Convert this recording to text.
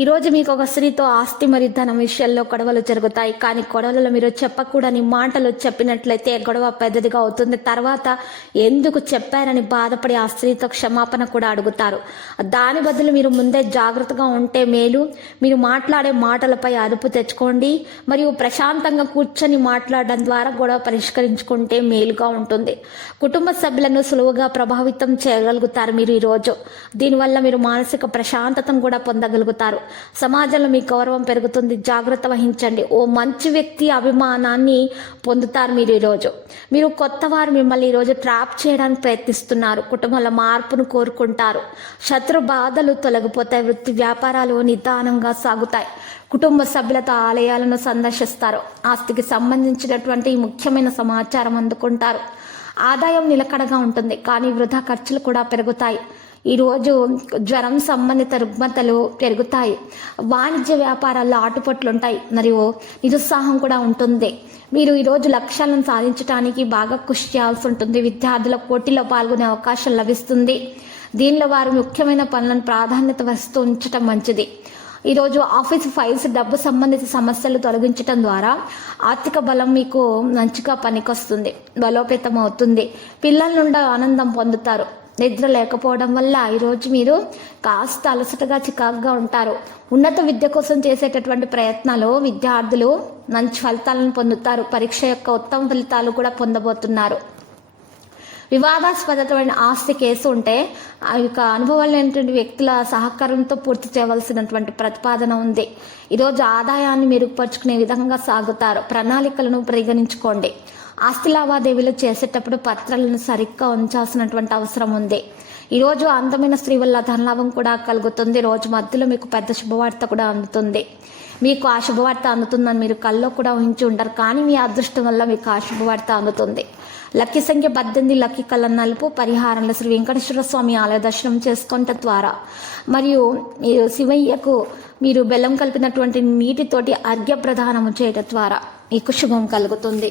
ఈ రోజు మీకు ఒక స్త్రీతో ఆస్తి మరియు ధనం విషయంలో గొడవలు జరుగుతాయి. కానీ గొడవలలో మీరు చెప్పకూడని మాటలు చెప్పినట్లయితే గొడవ పెద్దదిగా అవుతుంది. తర్వాత ఎందుకు చెప్పారని బాధపడి ఆ స్త్రీతో క్షమాపణ కూడా అడుగుతారు. దాని బదులు మీరు ముందే జాగ్రత్తగా ఉంటే మేలు. మీరు మాట్లాడే మాటలపై అదుపు తెచ్చుకోండి. మరియు ప్రశాంతంగా కూర్చొని మాట్లాడడం ద్వారా గొడవ పరిష్కరించుకుంటే మేలుగా ఉంటుంది. కుటుంబ సభ్యులను సులువుగా ప్రభావితం చేయగలుగుతారు మీరు ఈరోజు దీనివల్ల మీరు మానసిక ప్రశాంతతను కూడా పొందగలుగుతారు. సమాజంలో మీ గౌరవం పెరుగుతుంది. జాగ్రత్త వహించండి. ఓ మంచి వ్యక్తి అభిమానాన్ని పొందుతారు మీరు ఈరోజు. మీరు కొత్త వారు మిమ్మల్ని ఈరోజు ట్రాప్ చేయడానికి ప్రయత్నిస్తున్నారు. కుటుంబంలో మార్పును కోరుకుంటారు. శత్రు బాధలు తొలగిపోతాయి. వృత్తి వ్యాపారాలు నిదానంగా సాగుతాయి. కుటుంబ సభ్యులతో ఆలయాలను సందర్శిస్తారు. ఆస్తికి సంబంధించినటువంటి ముఖ్యమైన సమాచారం అందుకుంటారు. ఆదాయం నిలకడగా ఉంటుంది. కానీ వృధా ఖర్చులు కూడా పెరుగుతాయి. ఈరోజు జ్వరం సంబంధిత రుగ్మతలు పెరుగుతాయి. వాణిజ్య వ్యాపారాల్లో ఆటుపట్లు ఉంటాయి. మరియు నిరుత్సాహం కూడా ఉంటుంది. మీరు ఈరోజు లక్ష్యాలను సాధించడానికి బాగా కృషి చేయాల్సి ఉంటుంది. విద్యార్థుల పోటీలో పాల్గొనే అవకాశం లభిస్తుంది. దీనిలో వారు ముఖ్యమైన పనులను ప్రాధాన్యత వస్తూ ఉంచటం మంచిది. ఈరోజు ఆఫీస్ ఫైల్స్ డబ్బు సంబంధిత సమస్యలు తొలగించడం ద్వారా ఆర్థిక బలం మీకు మంచిగా పనికొస్తుంది. బలోపేతం అవుతుంది పిల్లల నుండి ఆనందం పొందుతారు. నిద్ర లేకపోవడం వల్ల ఈరోజు మీరు కాస్త అలసటగా చికాకుగా ఉంటారు. ఉన్నత విద్య కోసం చేసేటటువంటి ప్రయత్నాలు విద్యార్థులు మంచి ఫలితాలను పొందుతారు. పరీక్ష యొక్క ఉత్తమ ఫలితాలు కూడా పొందబోతున్నారు. వివాదాస్పదమైన ఆస్తి కేసు ఉంటే ఆ యొక్క అనుభవం లేనటువంటి వ్యక్తుల సహకారంతో పూర్తి చేయవలసినటువంటి ప్రతిపాదన ఉంది. ఈరోజు ఆదాయాన్ని మెరుగుపరుచుకునే విధంగా సాగుతారు. ప్రణాళికలను పరిగణించుకోండి. ఆస్తి లావాదేవీలు చేసేటప్పుడు పత్రాలను సరిగ్గా ఉంచాల్సినటువంటి అవసరం ఉంది. ఈరోజు అందమైన స్త్రీ వల్ల ధనలాభం కూడా కలుగుతుంది. రోజు మధ్యలో మీకు పెద్ద శుభవార్త కూడా అందుతుంది. మీకు ఆ శుభవార్త అందుతుందని మీరు కల్లో కూడా ఊహించి ఉంటారు కానీ మీ అదృష్టం వల్ల మీకు ఆ శుభవార్త అందుతుంది. లక్కీ సంఖ్య పద్దెనిమిది లక్కీ కళ్ళ నలుపు పరిహారంలో శ్రీ వెంకటేశ్వర స్వామి ఆలయ దర్శనం చేసుకోవటం ద్వారా. మరియు మీరు శివయ్యకు మీరు బెల్లం కలిపినటువంటి నీటితోటి అర్ఘ్య ప్రదానము చేయటం ద్వారా మీకు శుభం కలుగుతుంది.